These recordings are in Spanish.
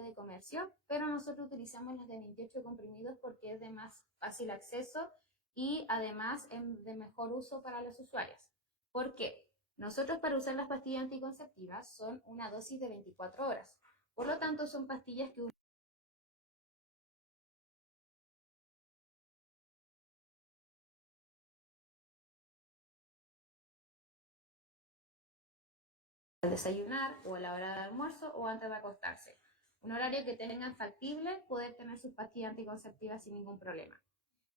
libre de comercio, pero nosotros utilizamos las de 28 comprimidos porque es de más fácil acceso y además es de mejor uso para los usuarios. ¿Por qué? Nosotros para usar las pastillas anticonceptivas son una dosis de 24 horas. Por lo tanto, son pastillas que al desayunar o a la hora de almuerzo o antes de acostarse. Un horario que tengan factible poder tener sus pastillas anticonceptivas sin ningún problema.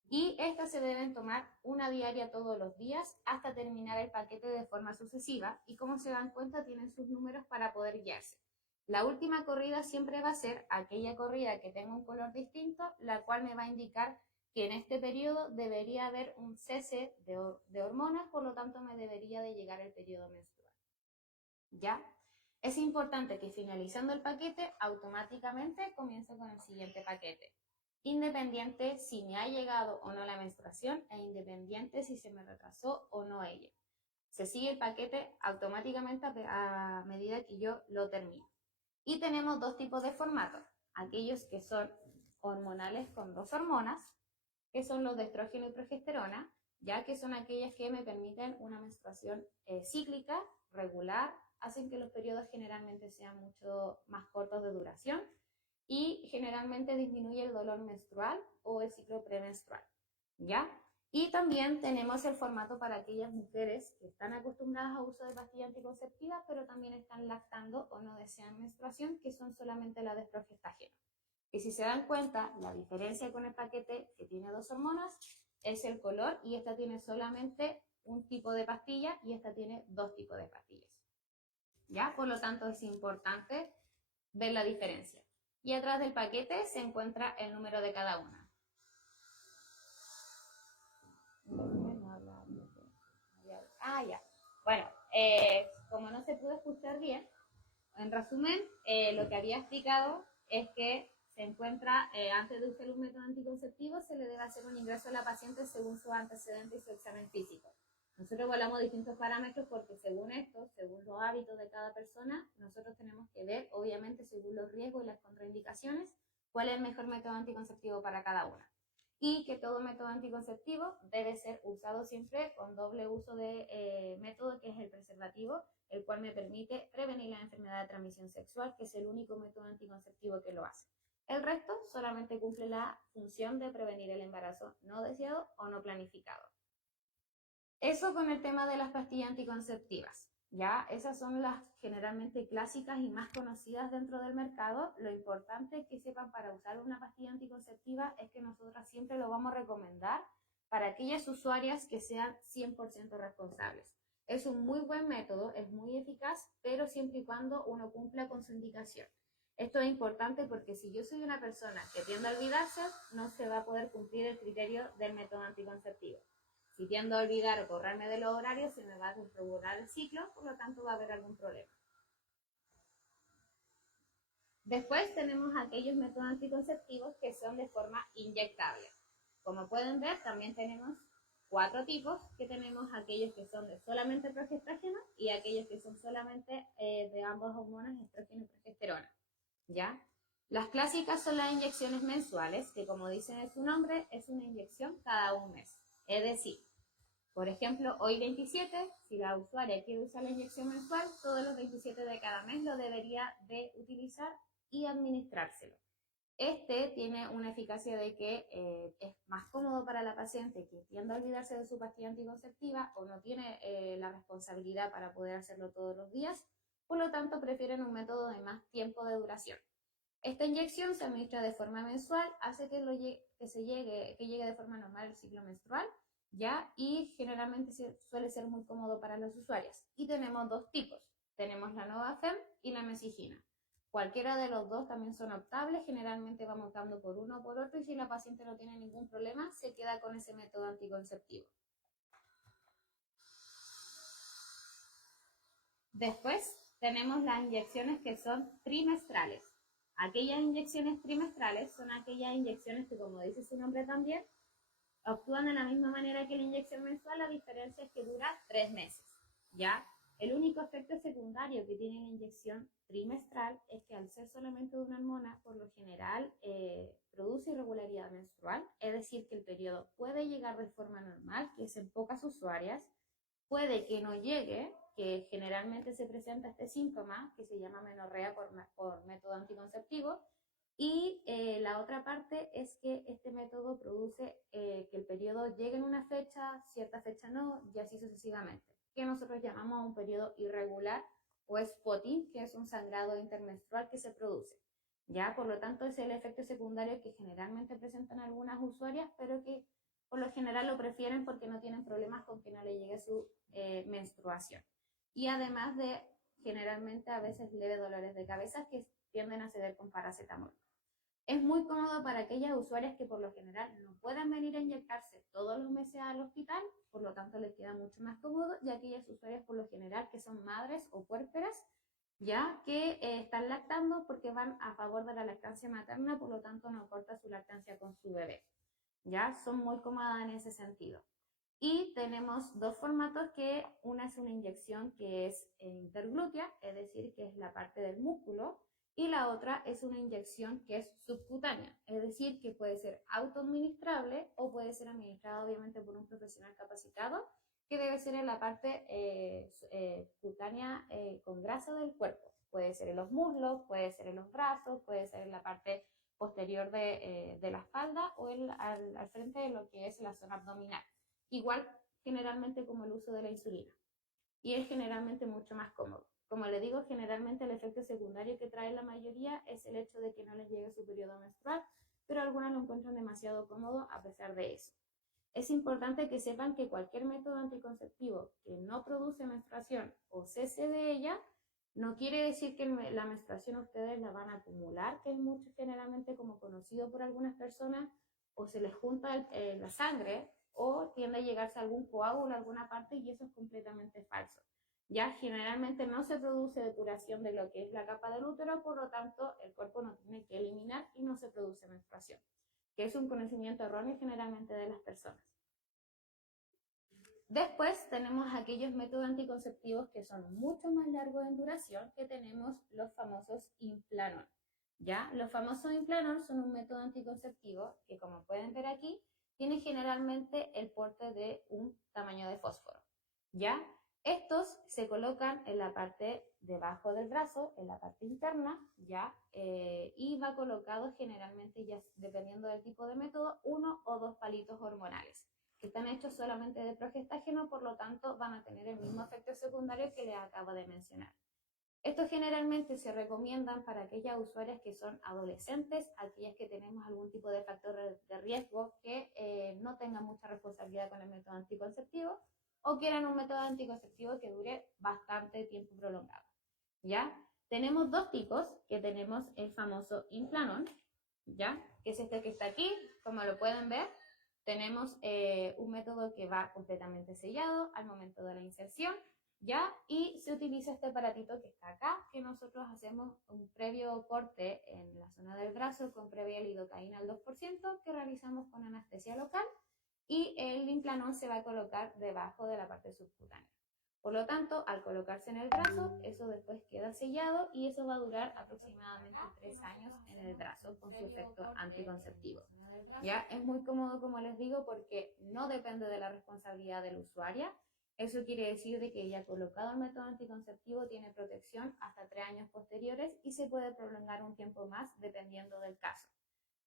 Y estas se deben tomar una diaria todos los días hasta terminar el paquete de forma sucesiva y como se dan cuenta tienen sus números para poder guiarse. La última corrida siempre va a ser aquella corrida que tenga un color distinto, la cual me va a indicar que en este periodo debería haber un cese de hormonas, por lo tanto me debería de llegar el periodo menstrual. ¿Ya? Es importante que finalizando el paquete, automáticamente comience con el siguiente paquete. Independiente si me ha llegado o no la menstruación e independiente si se me retrasó o no ella. Se sigue el paquete automáticamente a medida que yo lo termino. Y tenemos dos tipos de formatos. Aquellos que son hormonales con 2 hormonas, que son los de estrógeno y progesterona, ya que son aquellas que me permiten una menstruación cíclica, regular, hacen que los periodos generalmente sean mucho más cortos de duración y generalmente disminuye el dolor menstrual o el ciclo premenstrual, ¿ya? Y también tenemos el formato para aquellas mujeres que están acostumbradas a uso de pastillas anticonceptivas, pero también están lactando o no desean menstruación, que son solamente la de progestágeno. Y si se dan cuenta, la diferencia con el paquete que tiene 2 hormonas es el color y esta tiene solamente un tipo de pastilla y esta tiene 2 tipos de pastillas. ¿Ya? Por lo tanto, es importante ver la diferencia. Y atrás del paquete se encuentra el número de cada una. Ya. Bueno, como no se pudo escuchar bien, en resumen, lo que había explicado es que se encuentra, antes de usar un método anticonceptivo, se le debe hacer un ingreso a la paciente según su antecedente y su examen físico. Nosotros evaluamos distintos parámetros porque según esto, según los hábitos de cada persona, nosotros tenemos que ver, obviamente, según los riesgos y las contraindicaciones, cuál es el mejor método anticonceptivo para cada una. Y que todo método anticonceptivo debe ser usado siempre con doble uso de método, que es el preservativo, el cual me permite prevenir la enfermedad de transmisión sexual, que es el único método anticonceptivo que lo hace. El resto solamente cumple la función de prevenir el embarazo no deseado o no planificado. Eso con el tema de las pastillas anticonceptivas. Ya, esas son las generalmente clásicas y más conocidas dentro del mercado. Lo importante que sepan para usar una pastilla anticonceptiva es que nosotras siempre lo vamos a recomendar para aquellas usuarias que sean 100% responsables. Es un muy buen método, es muy eficaz, pero siempre y cuando uno cumpla con su indicación. Esto es importante porque si yo soy una persona que tiende a olvidarse, no se va a poder cumplir el criterio del método anticonceptivo. Si tiendo a olvidar o borrarme de los horarios, se me va a desregular el ciclo, por lo tanto va a haber algún problema. Después tenemos aquellos métodos anticonceptivos que son de forma inyectable. Como pueden ver, también tenemos 4 tipos, que tenemos aquellos que son de solamente progestágeno y aquellos que son solamente de ambas hormonas, estrógeno y progesterona. ¿Ya? Las clásicas son las inyecciones mensuales, que como dice en su nombre, es una inyección cada un mes. Es decir, por ejemplo, hoy 27, si la usuaria quiere usar la inyección mensual, todos los 27 de cada mes lo debería de utilizar y administrárselo. Este tiene una eficacia de que es más cómodo para la paciente que tiende a olvidarse de su pastilla anticonceptiva o no tiene la responsabilidad para poder hacerlo todos los días, por lo tanto prefieren un método de más tiempo de duración. Esta inyección se administra de forma mensual, hace que llegue de forma normal el ciclo menstrual, ¿ya? Y generalmente suele ser muy cómodo para las usuarias. Y tenemos 2 tipos, tenemos la Novafem y la mesigina. Cualquiera de los 2 también son optables, generalmente vamos optando por uno o por otro y si la paciente no tiene ningún problema, se queda con ese método anticonceptivo. Después tenemos las inyecciones que son trimestrales. Aquellas inyecciones trimestrales son aquellas inyecciones que, como dice su nombre también, actúan de la misma manera que la inyección mensual, la diferencia es que dura 3 meses, ¿ya? El único efecto secundario que tiene la inyección trimestral es que al ser solamente una hormona, por lo general produce irregularidad menstrual, es decir, que el periodo puede llegar de forma normal, que es en pocas usuarias, puede que no llegue, que generalmente se presenta este síntoma que se llama menorrea por método anticonceptivo, y la otra parte es que este método produce que el periodo llegue en una fecha, cierta fecha no, y así sucesivamente, que nosotros llamamos un periodo irregular o spotting, que es un sangrado intermenstrual que se produce. ¿Ya? Por lo tanto, es el efecto secundario que generalmente presentan algunas usuarias, pero que por lo general lo prefieren porque no tienen problemas con que no le llegue su menstruación. Y además de generalmente a veces leves dolores de cabeza que tienden a ceder con paracetamol. Es muy cómodo para aquellas usuarias que por lo general no puedan venir a inyectarse todos los meses al hospital, por lo tanto les queda mucho más cómodo, y aquellas usuarias por lo general que son madres o puérperas, ya que están lactando porque van a favor de la lactancia materna, por lo tanto no corta su lactancia con su bebé. Ya son muy cómodas en ese sentido. Y tenemos dos formatos que una es una inyección que es interglútea, es decir, que es la parte del músculo, y la otra es una inyección que es subcutánea, es decir, que puede ser autoadministrable o puede ser administrada obviamente por un profesional capacitado, que debe ser en la parte cutánea con grasa del cuerpo. Puede ser en los muslos, puede ser en los brazos, puede ser en la parte posterior de la espalda o al frente de lo que es la zona abdominal. Igual generalmente como el uso de la insulina. Y es generalmente mucho más cómodo. Como le digo, generalmente el efecto secundario que trae la mayoría es el hecho de que no les llegue su periodo menstrual, pero algunas lo encuentran demasiado cómodo a pesar de eso. Es importante que sepan que cualquier método anticonceptivo que no produce menstruación o cese de ella, no quiere decir que la menstruación ustedes la van a acumular, que es mucho generalmente como conocido por algunas personas, o se les junta la sangre, o tiende a llegarse a algún coágulo a alguna parte, y eso es completamente falso. Ya generalmente no se produce depuración de lo que es la capa del útero, por lo tanto el cuerpo no tiene que eliminar y no se produce menstruación, que es un conocimiento erróneo generalmente de las personas. Después tenemos aquellos métodos anticonceptivos que son mucho más largos en duración, que tenemos los famosos Implanon. ¿Ya? Los famosos Implanon son un método anticonceptivo que, como pueden ver aquí, tiene generalmente el porte de un tamaño de fósforo. ¿Ya? Estos se colocan en la parte debajo del brazo, en la parte interna, ¿ya? Y va colocado generalmente, ya dependiendo del tipo de método, 1 o 2 palitos hormonales, que están hechos solamente de progestágeno, por lo tanto van a tener el mismo efecto secundario que les acabo de mencionar. Estos generalmente se recomiendan para aquellas usuarias que son adolescentes, aquellas que tenemos algún tipo de factor de riesgo, que no tengan mucha responsabilidad con el método anticonceptivo o quieran un método anticonceptivo que dure bastante tiempo prolongado. ¿Ya? Tenemos dos tipos, que tenemos el famoso Implanon, ¿ya? Que es este que está aquí, como lo pueden ver. Tenemos un método que va completamente sellado al momento de la inserción, ¿ya? Y se utiliza este aparatito que está acá, que nosotros hacemos un previo corte en la zona del brazo con previa lidocaína al 2%, que realizamos con anestesia local, y el Implanon se va a colocar debajo de la parte subcutánea. Por lo tanto, al colocarse en el brazo, eso después queda sellado y eso va a durar aproximadamente 3 años en el brazo con su efecto anticonceptivo. Ya es muy cómodo, como les digo, porque no depende de la responsabilidad del usuario. Eso quiere decir de que ya colocado el método anticonceptivo tiene protección hasta 3 años posteriores y se puede prolongar un tiempo más dependiendo del caso.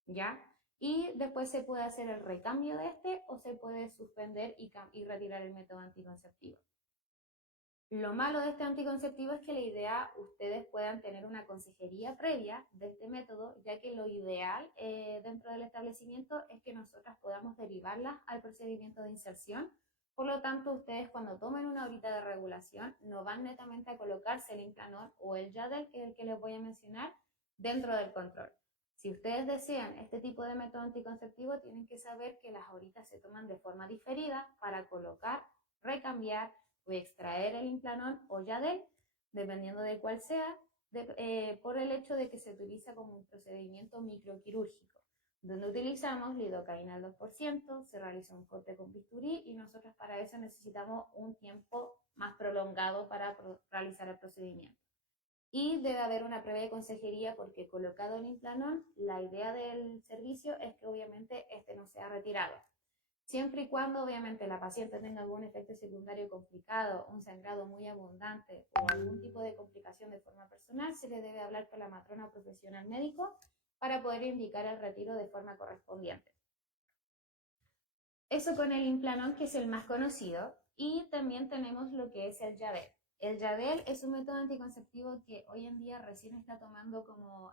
¿Ya? Y después se puede hacer el recambio de este o se puede suspender y retirar el método anticonceptivo. Lo malo de este anticonceptivo es que la idea ustedes puedan tener una consejería previa de este método, ya que lo ideal dentro del establecimiento es que nosotras podamos derivarlas al procedimiento de inserción. Por lo tanto, ustedes cuando tomen una horita de regulación no van netamente a colocarse el Implanon o el Yadel, que es el que les voy a mencionar, dentro del control. Si ustedes desean este tipo de método anticonceptivo, tienen que saber que las horitas se toman de forma diferida para colocar, recambiar o extraer el Implanon o Yadel, dependiendo de cuál sea, por el hecho de que se utiliza como un procedimiento microquirúrgico. donde utilizamos lidocaína al 2%, se realiza un corte con bisturí y nosotros para eso necesitamos un tiempo más prolongado para realizar el procedimiento. Y debe haber una previa de consejería porque colocado el Implanon, la idea del servicio es que obviamente este no sea retirado. Siempre y cuando obviamente la paciente tenga algún efecto secundario complicado, un sangrado muy abundante o algún tipo de complicación de forma personal, se le debe hablar con la matrona profesional médico para poder indicar el retiro de forma correspondiente. Eso con el Implanon, que es el más conocido, y también tenemos lo que es el Yadel. El Yadel es un método anticonceptivo que hoy en día recién está tomando como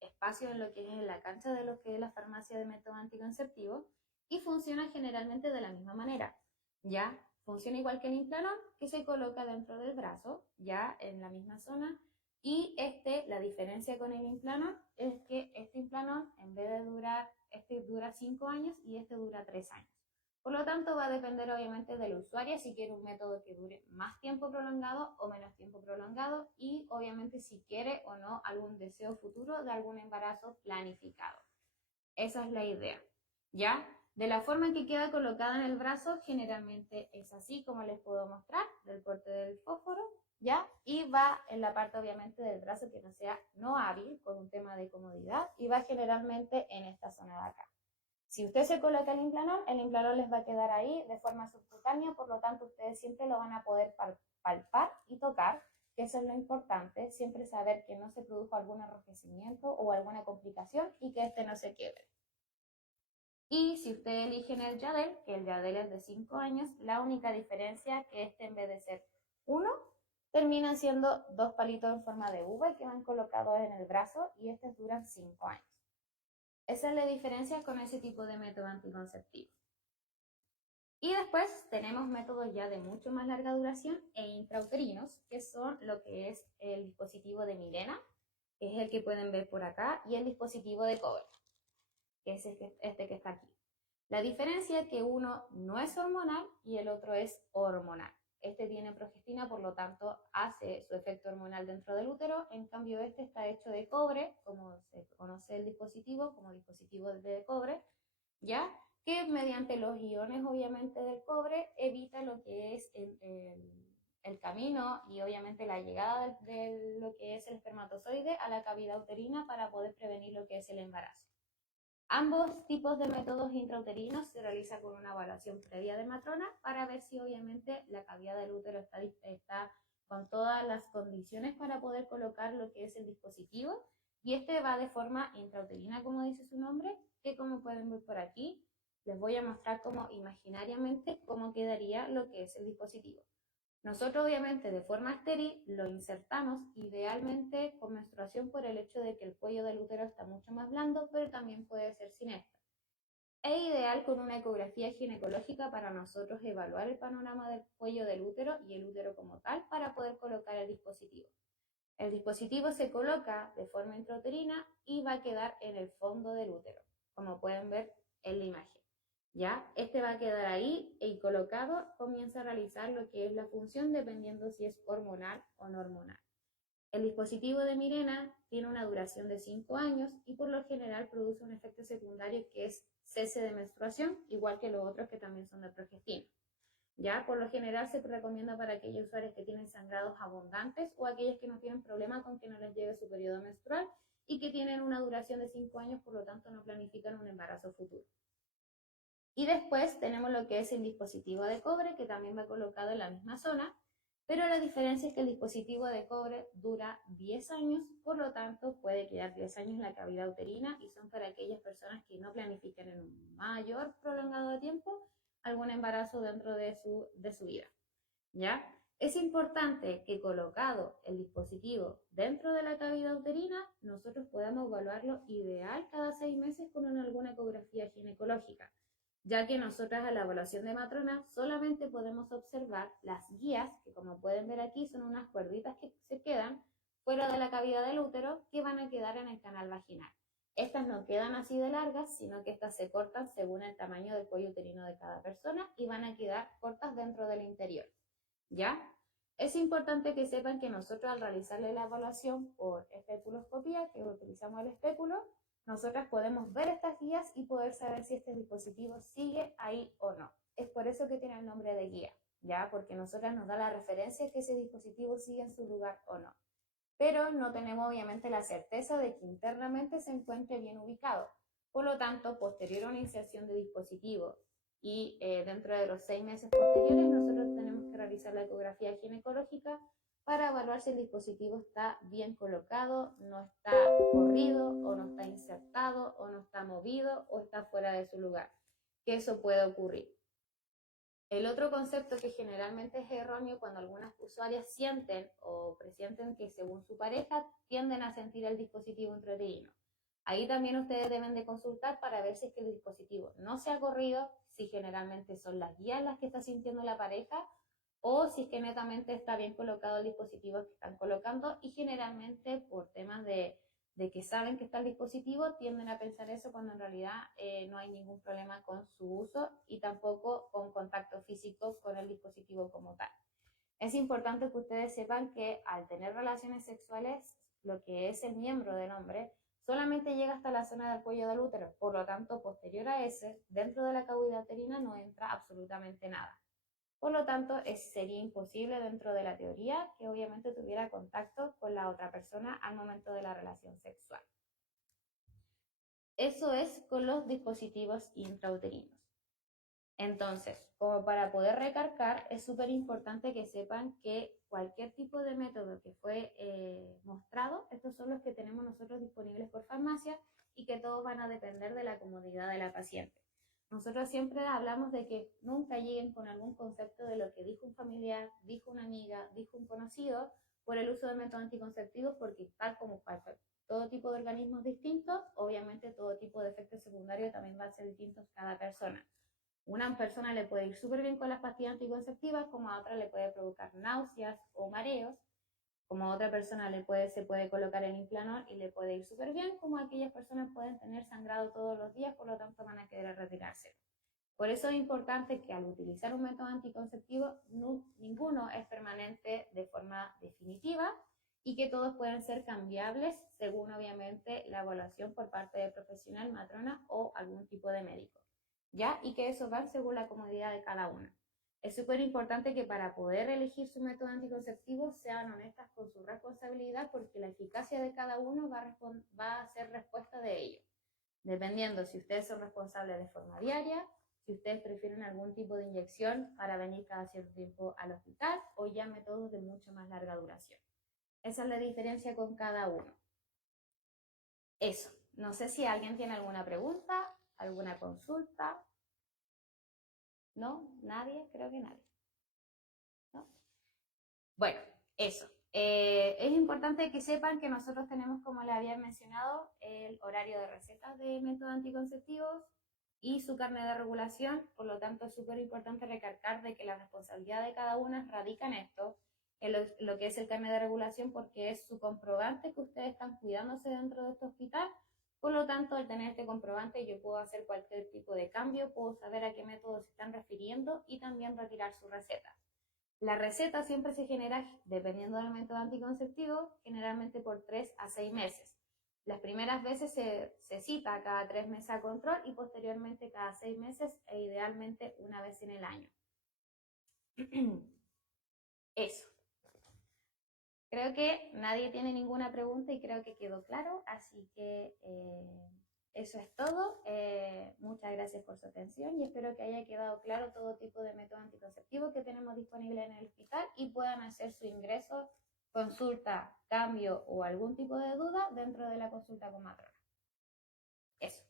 espacio en lo que es en la cancha de lo que es la farmacia de método anticonceptivo y funciona generalmente de la misma manera. Ya funciona igual que el Implanon, que se coloca dentro del brazo, ya en la misma zona. Y la diferencia con el Implanon es que este Implanon, en vez de durar, este dura 5 años y este dura 3 años. Por lo tanto, va a depender obviamente del usuario si quiere un método que dure más tiempo prolongado o menos tiempo prolongado y obviamente si quiere o no algún deseo futuro de algún embarazo planificado. Esa es la idea, ¿ya? De la forma en que queda colocada en el brazo, generalmente es así como les puedo mostrar, del corte del fósforo, ¿ya? Y va en la parte obviamente del brazo que no sea no hábil, con un tema de comodidad, y va generalmente en esta zona de acá. Si usted se coloca el Implanon les va a quedar ahí de forma subcutánea, por lo tanto ustedes siempre lo van a poder palpar y tocar, que eso es lo importante, siempre saber que no se produjo algún enrojecimiento o alguna complicación y que este no se quiebre. Y si ustedes eligen el Yadel, que el Yadel es de 5 años, la única diferencia que este en vez de ser 1, terminan siendo 2 palitos en forma de V que van colocados en el brazo y estos duran 5 años. Esa es la diferencia con ese tipo de método anticonceptivo. Y después tenemos métodos ya de mucho más larga duración e intrauterinos, que son lo que es el dispositivo de Mirena, que es el que pueden ver por acá, y el dispositivo de cobre, que es este que está aquí. La diferencia es que uno no es hormonal y el otro es hormonal. Este tiene progestina, por lo tanto hace su efecto hormonal dentro del útero, en cambio este está hecho de cobre, como se conoce el dispositivo, como dispositivo de cobre, ¿ya? Que mediante los iones obviamente del cobre evita lo que es el camino y obviamente la llegada de lo que es el espermatozoide a la cavidad uterina para poder prevenir lo que es el embarazo. Ambos tipos de métodos intrauterinos se realizan con una evaluación previa de matrona para ver si obviamente la cavidad del útero está con todas las condiciones para poder colocar lo que es el dispositivo. Y este va de forma intrauterina, como dice su nombre, que como pueden ver por aquí, les voy a mostrar como imaginariamente cómo quedaría lo que es el dispositivo. Nosotros obviamente de forma estéril lo insertamos idealmente con menstruación por el hecho de que el cuello del útero está mucho más blando, pero también puede ser sin esta. Es ideal con una ecografía ginecológica para nosotros evaluar el panorama del cuello del útero y el útero como tal para poder colocar el dispositivo. El dispositivo se coloca de forma intrauterina y va a quedar en el fondo del útero, como pueden ver en la imagen. ¿Ya? Este va a quedar ahí y colocado comienza a realizar lo que es la función dependiendo si es hormonal o no hormonal. El dispositivo de Mirena tiene una duración de 5 años y por lo general produce un efecto secundario que es cese de menstruación, igual que los otros que también son de progestina. ¿Ya? Por lo general se recomienda para aquellos usuarios que tienen sangrados abundantes o aquellos que no tienen problema con que no les llegue su periodo menstrual y que tienen una duración de 5 años, por lo tanto no planifican un embarazo futuro. Y después tenemos lo que es el dispositivo de cobre, que también va colocado en la misma zona, pero la diferencia es que el dispositivo de cobre dura 10 años, por lo tanto puede quedar 10 años en la cavidad uterina y son para aquellas personas que no planifiquen en un mayor prolongado de tiempo algún embarazo dentro de su vida. ¿Ya? Es importante que colocado el dispositivo dentro de la cavidad uterina, nosotros podamos evaluarlo ideal cada 6 meses con alguna ecografía ginecológica, ya que nosotras a la evaluación de matrona solamente podemos observar las guías, que como pueden ver aquí son unas cuerditas que se quedan fuera de la cavidad del útero que van a quedar en el canal vaginal. Estas no quedan así de largas, sino que estas se cortan según el tamaño del cuello uterino de cada persona y van a quedar cortas dentro del interior. ¿Ya? Es importante que sepan que nosotros al realizarle la evaluación por especuloscopía, que utilizamos el espéculo, nosotras podemos ver estas guías y poder saber si este dispositivo sigue ahí o no. Es por eso que tiene el nombre de guía, ¿ya? Porque nosotras nos da la referencia que ese dispositivo sigue en su lugar o no. Pero no tenemos obviamente la certeza de que internamente se encuentre bien ubicado. Por lo tanto, posterior a una inserción de dispositivo y dentro de los 6 meses posteriores, nosotros tenemos que realizar la ecografía ginecológica para evaluar si el dispositivo está bien colocado, no está corrido o no está insertado o no está movido o está fuera de su lugar, que eso puede ocurrir. El otro concepto que generalmente es erróneo cuando algunas usuarias sienten o presienten que según su pareja tienden a sentir el dispositivo intrauterino. Ahí también ustedes deben de consultar para ver si es que el dispositivo no se ha corrido, si generalmente son las guías las que está sintiendo la pareja o si es que netamente está bien colocado el dispositivo que están colocando y generalmente por temas de que saben que está el dispositivo, tienden a pensar eso cuando en realidad no hay ningún problema con su uso y tampoco con contacto físico con el dispositivo como tal. Es importante que ustedes sepan que al tener relaciones sexuales, lo que es el miembro del hombre solamente llega hasta la zona del cuello del útero, por lo tanto, posterior a ese, dentro de la cavidad uterina no entra absolutamente nada. Por lo tanto, sería imposible dentro de la teoría que obviamente tuviera contacto con la otra persona al momento de la relación sexual. Eso es con los dispositivos intrauterinos. Entonces, como para poder recargar, es súper importante que sepan que cualquier tipo de método que fue mostrado, estos son los que tenemos nosotros disponibles por farmacia y que todos van a depender de la comodidad de la paciente. Nosotros siempre hablamos de que nunca lleguen con algún concepto de lo que dijo un familiar, dijo una amiga, dijo un conocido por el uso de métodos anticonceptivos, porque tal como todo tipo de organismos distintos, obviamente todo tipo de efectos secundarios también van a ser distintos cada persona. Una persona le puede ir súper bien con las pastillas anticonceptivas, como a otra le puede provocar náuseas o mareos, como a otra persona se puede colocar el Implanol y le puede ir súper bien, como aquellas personas pueden tener sangrado todos los días, por lo tanto van a querer retirarse. Por eso es importante que al utilizar un método anticonceptivo, ninguno es permanente de forma definitiva y que todos pueden ser cambiables según obviamente la evaluación por parte del profesional, matrona o algún tipo de médico, ¿ya? Y que eso va según la comodidad de cada una. Es súper importante que para poder elegir su método anticonceptivo sean honestas con su responsabilidad porque la eficacia de cada uno va a ser respuesta de ello. Dependiendo si ustedes son responsables de forma diaria, si ustedes prefieren algún tipo de inyección para venir cada cierto tiempo al hospital o ya métodos de mucho más larga duración. Esa es la diferencia con cada uno. Eso. No sé si alguien tiene alguna pregunta, alguna consulta. ¿No? ¿Nadie? Creo que nadie. ¿No? Bueno, eso. Es importante que sepan que nosotros tenemos, como les había mencionado, el horario de recetas de métodos anticonceptivos y su carnet de regulación. Por lo tanto, es súper importante recalcar de que la responsabilidad de cada una radica en esto, en lo que es el carnet de regulación, porque es su comprobante que ustedes están cuidándose dentro de este hospital. Por lo tanto, al tener este comprobante, yo puedo hacer cualquier tipo de cambio, puedo saber a qué método se están refiriendo y también retirar su receta. La receta siempre se genera, dependiendo del método anticonceptivo, generalmente por 3 a 6 meses. Las primeras veces se cita cada 3 meses a control y posteriormente cada 6 meses e idealmente una vez en el año. Eso. Creo que nadie tiene ninguna pregunta y creo que quedó claro, así que eso es todo. Muchas gracias por su atención y espero que haya quedado claro todo tipo de método anticonceptivo que tenemos disponible en el hospital y puedan hacer su ingreso, consulta, cambio o algún tipo de duda dentro de la consulta con matrona. Eso.